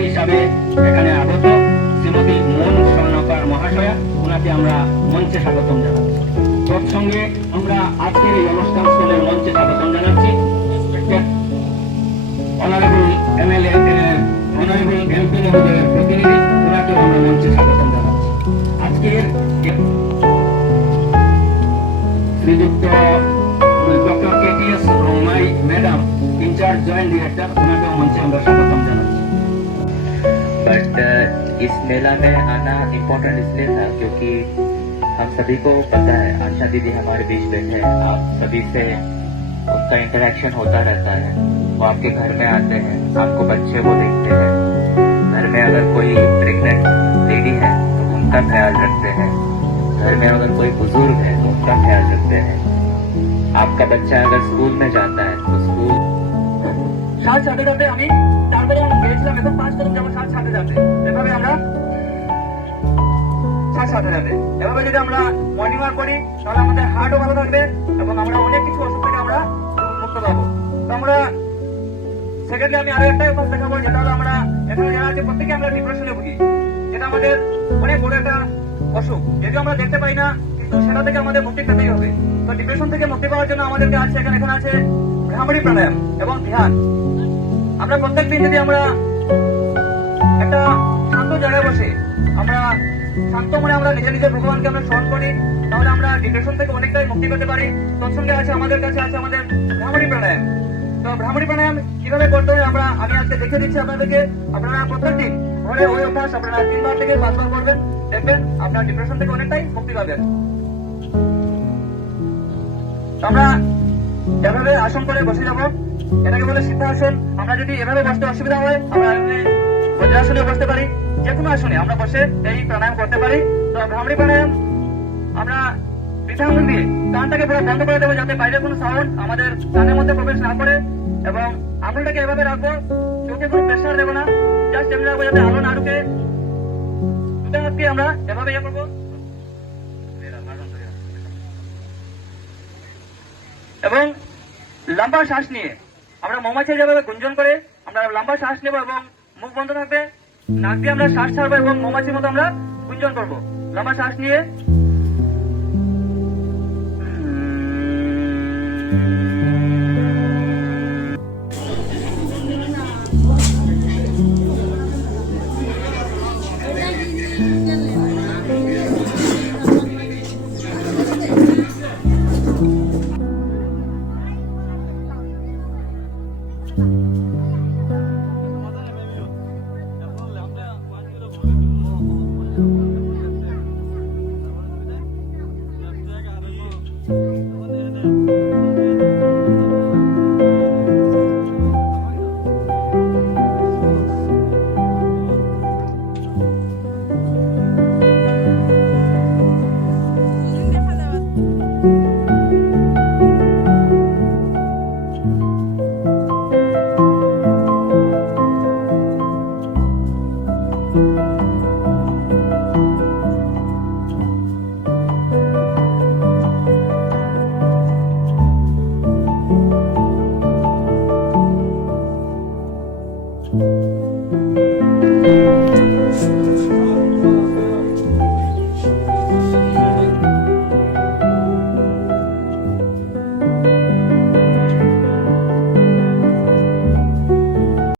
অতিথি হিসাবে এখানে আগত শ্রীমতী মন স্বর্ণকার মহাশয়া, ওনাকে আমরা মঞ্চে স্বাগতম জানাচ্ছি। তৎসঙ্গে আমরা আজকের এই অনুষ্ঠান স্থলের মঞ্চে স্বাগতম জানাচ্ছি অনারেবল এমএলএ অনারেবল এমপি মহোদয়ের প্রতিনিধি, ওনাকেও আমরা মঞ্চে স্বাগতম জানাচ্ছি। আজকের শ্রীযুক্ত doctor KTS Romai madam, incharge joint director, उन्हें मंच में हम स्वागतम जानाচ্ছি। बट इस मेला में आना इम्पोर्टेंट इसलिए था क्योंकि हम सभी को पता है आशा दीदी हमारे बीच बैठे हैं, आप सभी से उनका इंटरेक्शन होता रहता है। वो आपके घर में आते हैं, आपको बच्चे को देखते हैं, घर में अगर कोई प्रेग्नेंट लेडी है तो उनका ख्याल रखते हैं, घर में अगर कोई बुजुर्ग है तो उनका ख्याल रखते हैं। आपका बच्चा अगर स्कूल में जाता है तो स्कूल সাত সাথে যাতে আমি তারপরে আমি গিয়েছিলাম এখন 5 কদম যাবো সাত সাথে যাতে, এভাবে আমরা সাত সাথে যাতে এভাবে যদি আমরা মর্নিং ওয়াক করি তাহলে আমাদের হার্টও ভালো থাকবে এবং আমরা অনেক কিছু অসুখ থেকে আমরা মুক্ত পাবো। তো আমরা সেকেন্ডলি আমি আরো একটা কথা দেখাবো, যেটা হলো আমরা এখানে যারা আছে প্রত্যেকে আমরা ডিপ্রেশনে ভুগি, যেটা আমাদের অনেক বড় একটা অসুখ, যদিও আমরা দেখতে পাই না, কিন্তু সেটা থেকে আমাদের মুক্তি পেতেই হবে। তো ডিপ্রেশন থেকে মুক্তি পাওয়ার জন্য আমাদেরকে আছে এখানে আছে ভ্রামরী প্রাণায়াম এবং ধ্যান। আমরা প্রত্যেকদিন যদি আমরা একটা শান্ত জায়গায় বসে আমরা শান্ত মনে আমরা নিজের ভগবানকে আমরা স্মরণ করি, তাহলে আমরা ডিপ্রেশন থেকে অনেকটাই মুক্তি পেতে পারি। তৎসঙ্গে আছে আমাদের কাছে আছে আমাদের ভ্রামরী প্রাণায়াম। তো ভ্রামরী প্রাণায়াম কিভাবে করতে হয় আমি আজকে দেখিয়ে দিচ্ছি আপনাদেরকে। আপনারা প্রত্যেকদিন ঘরে ওই অভ্যাস আপনারা 3 বার থেকে 5 বার করবেন, দেখবেন আপনার ডিপ্রেশন থেকে অনেকটাই মুক্তি পাবেন। আমরা এভাবে আসন করে বসে যাব, এটাকে বলে সিদ্ধাসন। আমরা যদি এভাবে বসতে অসুবিধা হয় আমরা বজ্রাসনে বসতে পারি, যে কোনো আসনে আমরা বসে এই প্রাণায়াম করতে পারি। তো ভ্রামরী প্রাণায়াম আমরা বৃথাঙ্গুল দিয়ে কানটাকে পুরো বন্ধ করে দেবো, যাতে বাইরের কোনো সাউন্ড আমাদের কানের মধ্যে প্রবেশ না করে, এবং আঙুলটাকে এভাবে রাখবো, চোখে কোনো প্রেশার দেবো না, জাস্ট এমনি রাখবো যাতে আলো না ঢুকে। দুটো হাত দিয়ে আমরা এভাবে ইয়ে করবো এবং লম্বা শ্বাস নিয়ে আমরা মৌমাছি যেভাবে গুঞ্জন করে আমরা লম্বা শ্বাস নেব এবং মুখ বন্ধ থাকবে, নাক দিয়ে আমরা শ্বাস ছাড়বো এবং মৌমাছির মতো আমরা গুঞ্জন করবো। লম্বা শ্বাস নিয়ে